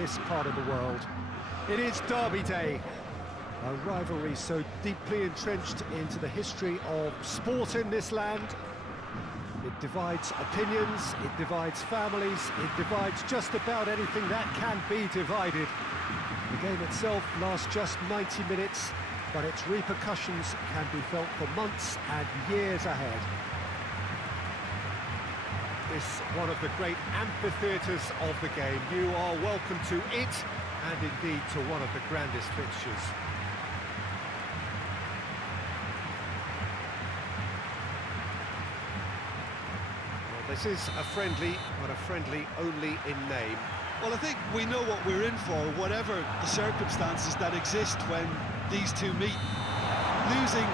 this part of the world. It is Derby Day, a rivalry so deeply entrenched into the history of sport in this land. It divides opinions, it divides families, it divides just about anything that can be divided. The game itself lasts just 90 minutes, but its repercussions can be felt for months and years ahead. This one of the great amphitheatres of the game. You are welcome to it, and indeed to one of the grandest fixtures. Well, this is a friendly, but a friendly only in name. Well, I think we know what we're in for, whatever the circumstances that exist when these two meet. Losing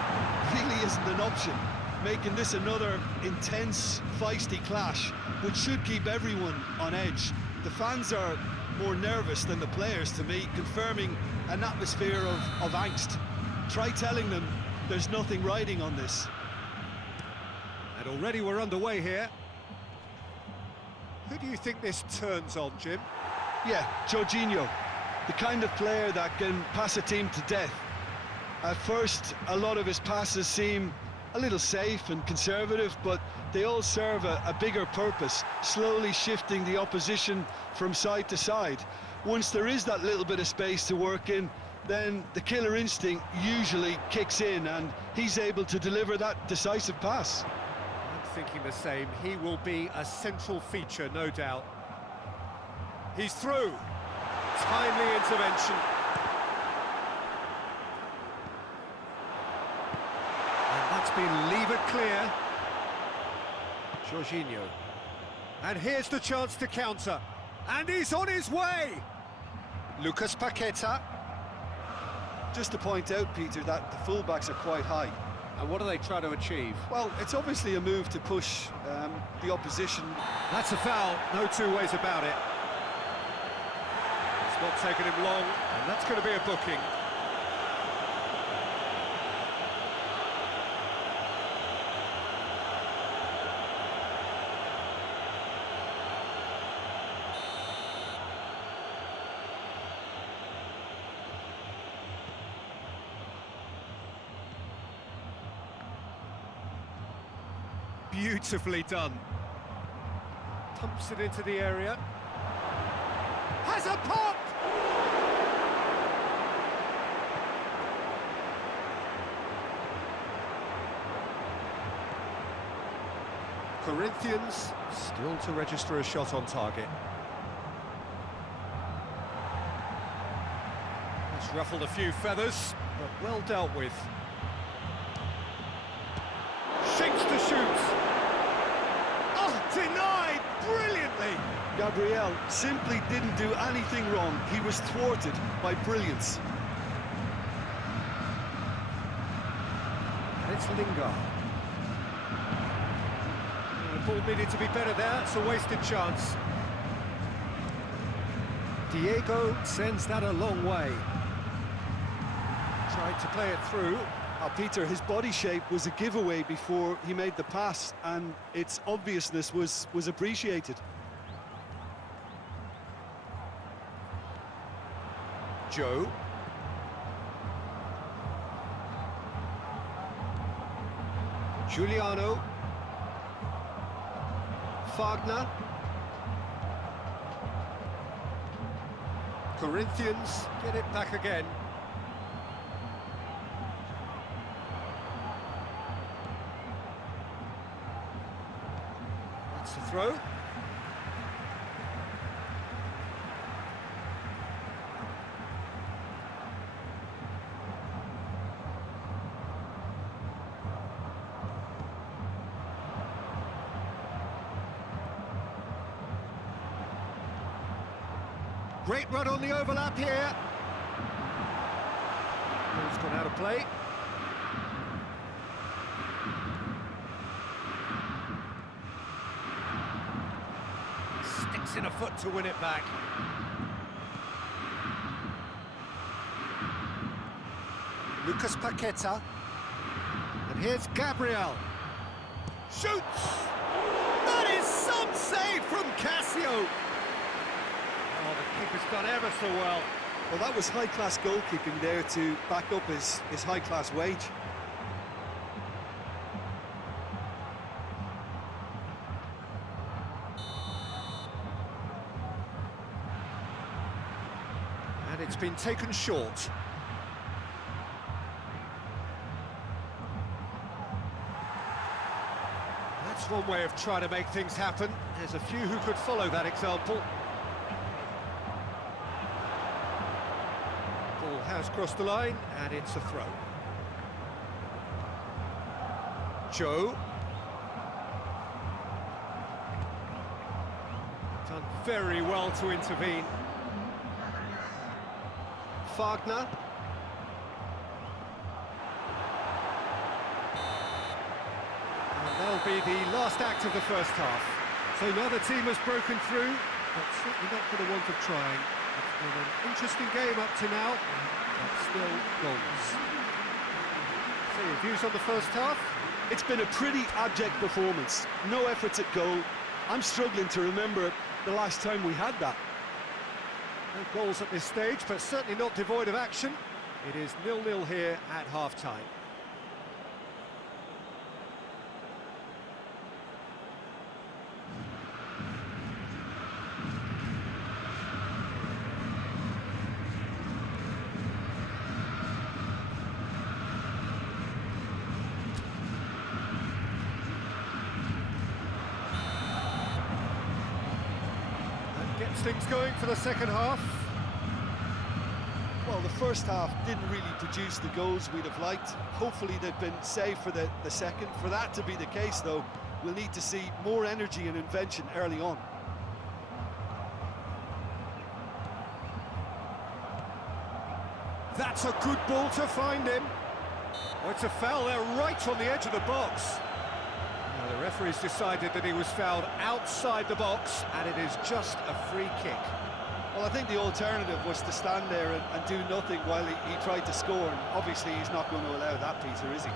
really isn't an option, making this another intense, feisty clash, which should keep everyone on edge. The fans are more nervous than the players, to me, confirming an atmosphere of angst. Try telling them there's nothing riding on this. And already we're underway here. Who do you think this turns on, Jim? Yeah, Jorginho, the kind of player that can pass a team to death. At first, a lot of his passes seem a little safe and conservative, but they all serve a bigger purpose, slowly shifting the opposition from side to side. Once there is that little bit of space to work in, then the killer instinct usually kicks in, and he's able to deliver that decisive pass. I'm thinking the same. He will be a central feature, no doubt. He's through. Timely intervention. And that's been levered clear. Jorginho. And here's the chance to counter. And he's on his way! Lucas Paqueta. Just to point out, Peter, that the fullbacks are quite high. And what are they trying to achieve? Well, it's obviously a move to push the opposition. That's a foul, no two ways about it. It's not taken him long, and that's going to be a booking. Beautifully done. Pumps it into the area. Has a pop! Corinthians still to register a shot on target. It's ruffled a few feathers, but well dealt with. Shakes to shoot. Oh, denied brilliantly. Gabriel simply didn't do anything wrong. He was thwarted by brilliance. And it's Lingard. The ball needed to be better there. It's a wasted chance. Diego sends that a long way. Tried to play it through. Peter, his body shape was a giveaway before he made the pass, and its obviousness was appreciated. Joe. Giuliano. Wagner. Corinthians get it back again. That's the throw. Great run on the overlap here. Ball's gone out of play. Sticks in a foot to win it back. Lucas Paqueta. And here's Gabriel. Shoots! That is some save from Casio! Oh, the keeper's done ever so well. Well, that was high-class goalkeeping there to back up his high-class wage. And it's been taken short. That's one way of trying to make things happen. There's a few who could follow that example. Ball has crossed the line, and it's a throw. Joe. Done very well to intervene. Wagner. And that'll be the last act of the first half. So now the team has broken through, but certainly not for the want of trying. It's been an interesting game up to now, but still goals. So your views on the first half? It's been a pretty abject performance. No efforts at goal. I'm struggling to remember the last time we had that. No goals at this stage, but certainly not devoid of action. It is 0-0 here at half-time. Gets things going for the second half. Well, the first half didn't really produce the goals we'd have liked. Hopefully they've been saved for the second. For that to be the case, though, we'll need to see more energy and invention early on. That's a good ball to find him. Oh, it's a foul there right on the edge of the box. Now, the referee's decided that he was fouled outside the box, and it is just a free kick. Well, I think the alternative was to stand there and do nothing while he tried to score, and obviously he's not going to allow that, Peter, is he?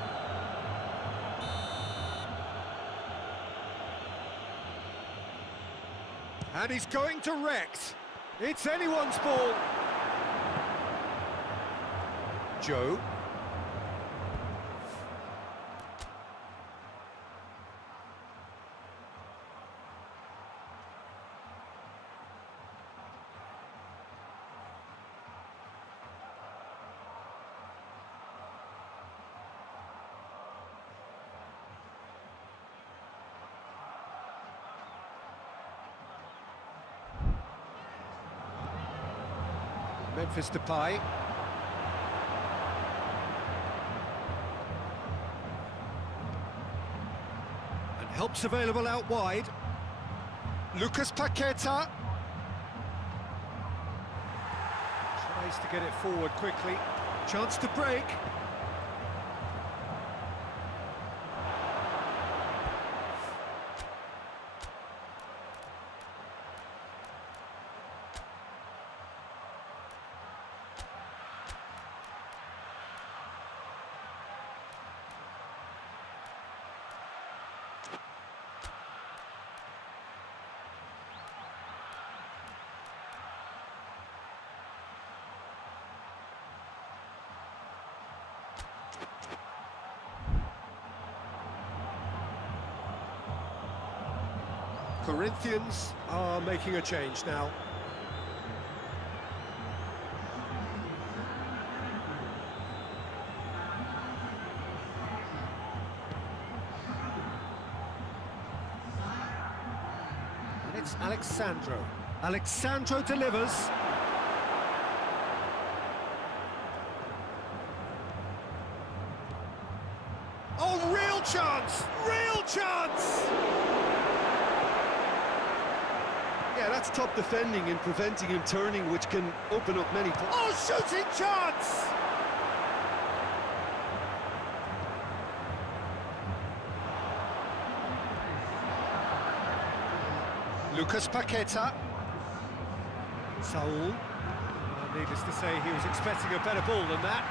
And he's going direct. It's anyone's ball. Joe. Memphis Depay. And help's available out wide. Lucas Paqueta. Tries to get it forward quickly. Chance to break. Corinthians are making a change now. And it's Alexandro. Alexandro delivers. Oh, real chance! Real chance! Yeah, that's top defending and preventing him turning, which can open up many... Oh, shooting chance! Lucas Paqueta. Saul. Needless to say, he was expecting a better ball than that.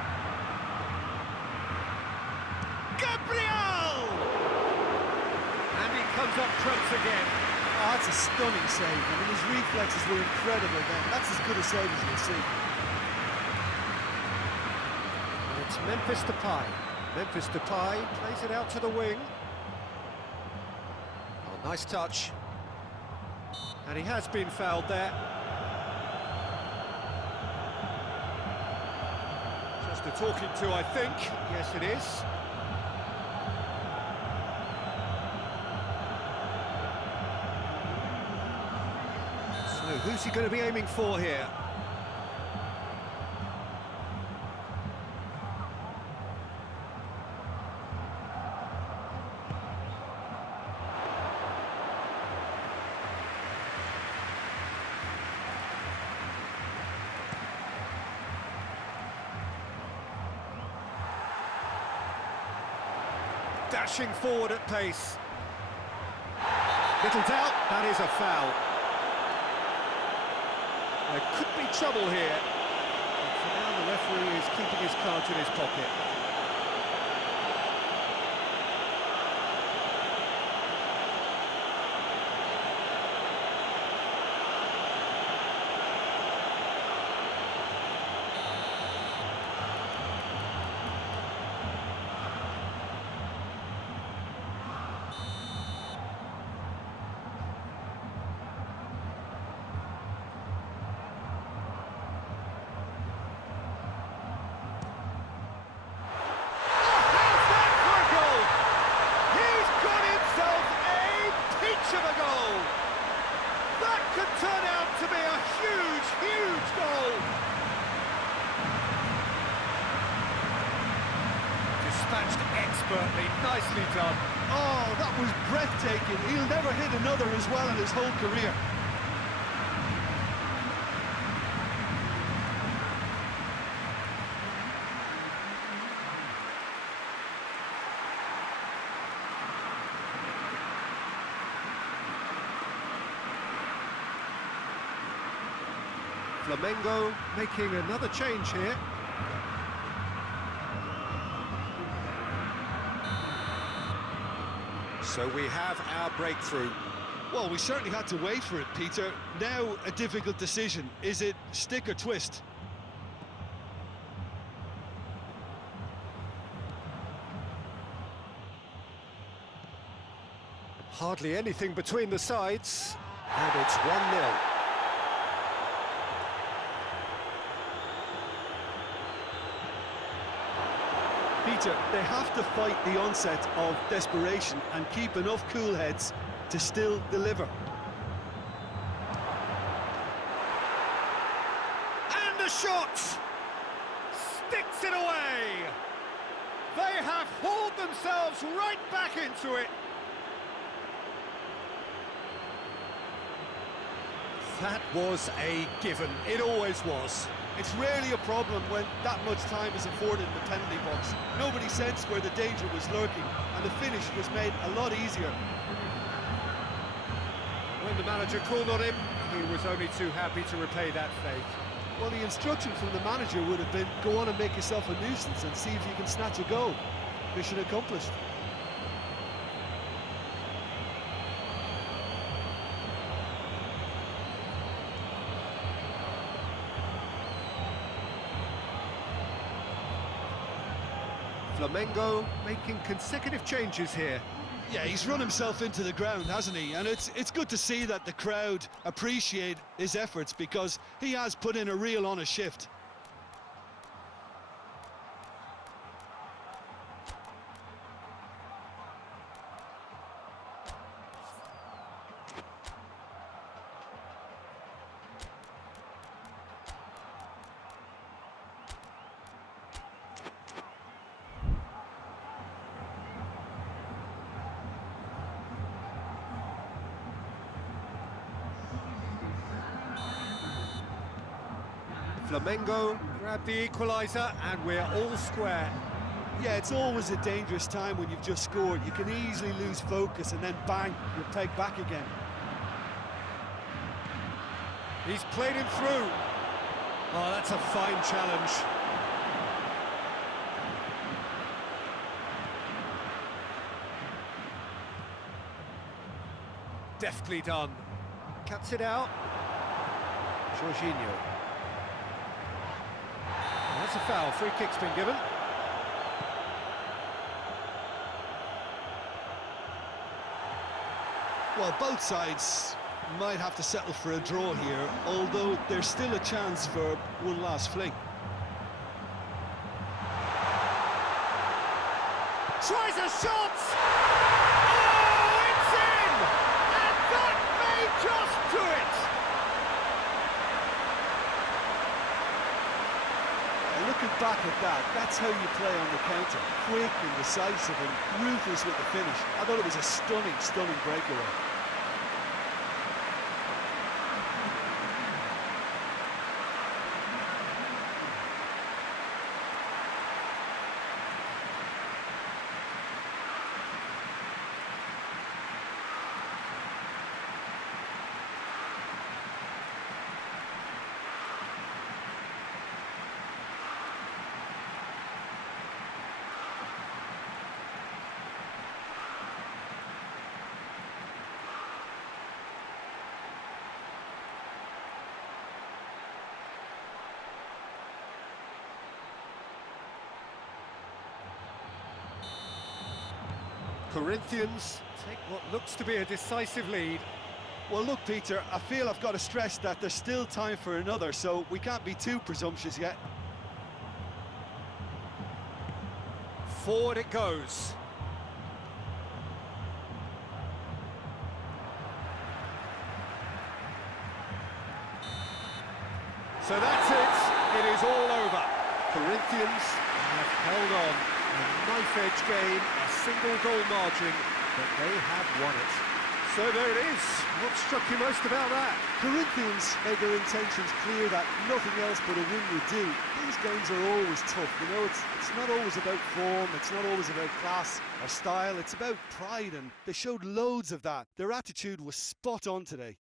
Gabriel! And he comes up trumps again. Oh, that's a stunning save. I mean, his reflexes were incredible then. That's as good a save as you'll see. And it's Memphis Depay. Memphis Depay plays it out to the wing. Oh, nice touch. And he has been fouled there. Just a talking to, I think. Yes, it is. So, who's he going to be aiming for here? Dashing forward at pace. Little doubt, that is a foul. There could be trouble here. But for now, the referee is keeping his cards in his pocket. Of a goal. That could turn out to be a huge, huge goal. Dispatched expertly, nicely done. Oh, that was breathtaking. He'll never hit another as well in his whole career. Flamengo making another change here. So we have our breakthrough. Well, we certainly had to wait for it, Peter. Now a difficult decision. Is it stick or twist? Hardly anything between the sides, and it's 1-0. Peter, they have to fight the onset of desperation and keep enough cool heads to still deliver. And the shot! Sticks it away! They have hauled themselves right back into it. That was a given. It always was. It's rarely a problem when that much time is afforded in the penalty box. Nobody sensed where the danger was lurking, and the finish was made a lot easier. When the manager called on him, he was only too happy to repay that fate. Well, the instruction from the manager would have been, go on and make yourself a nuisance and see if you can snatch a goal. Mission accomplished. Flamengo making consecutive changes here. Yeah, he's run himself into the ground, hasn't he? And it's good to see that the crowd appreciate his efforts, because he has put in a real honest shift. Flamengo grab the equaliser, and we're all square. Yeah, it's always a dangerous time when you've just scored. You can easily lose focus and then bang, you're pegged back again. He's played him through. Oh, that's a fine challenge. Deftly done. Cuts it out. Jorginho. That's a foul. Free kick's been given. Well, both sides might have to settle for a draw here, although there's still a chance for one last fling. Tries a shot! Oh, it's in! And that may just do it! And looking back at that, that's how you play on the counter. Quick and decisive and ruthless with the finish. I thought it was a stunning, stunning breakaway. Corinthians take what looks to be a decisive lead. Well, look, Peter, I feel I've got to stress that there's still time for another, so we can't be too presumptuous yet. Forward it goes. So that's it. It is all over. Corinthians have held on. A knife-edge game, a single goal margin, but they have won it. So there it is. What struck you most about that? Corinthians made their intentions clear that nothing else but a win would do. These games are always tough, you know, it's not always about form, it's not always about class or style, it's about pride, and they showed loads of that. Their attitude was spot on today.